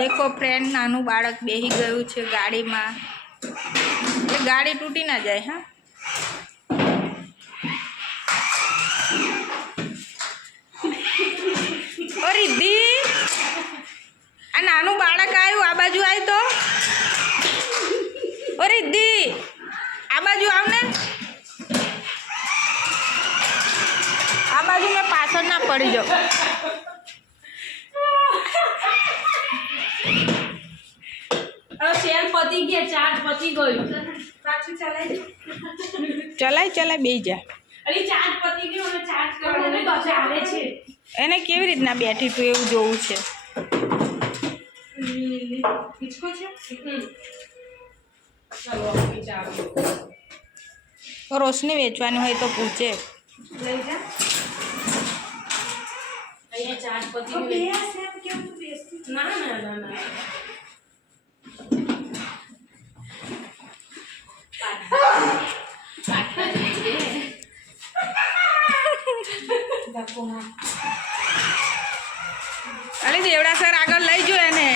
દેખો ફ્રેન્ડ, નાનું બાળક બેસી ગયું છે ગાડીમાં. એ ગાડી તૂટી ના જાય. હા, ઓ રિદ્ધિ, આ નાનું બાળક આવ્યું, આ બાજુ આવ્યું તો. ઓ રિદ્ધિ, આ બાજુ આવ ને. આ બાજુ મેં પાછળ ના પડી જાઉં. સેલ પતી ગયા, ચાર્જ પતી ગયું. પાછું ચલાય બેસી જા. અરે ચાર્જ પતી ગયો અને ચાર્જ કરવાનું તો ચાલે છે. એને કેવી રીતના બેઠી તું એવું જોવું છે. હિચકો છે. ચાલો ચાલો. રોશની વેચવાની હોય તો પૂછે. લઈ જા. અહીંયા ચાર્જ પતી ગયો. ના ના ના ના. અરે દેવડા સર આગળ લઈ જો એને.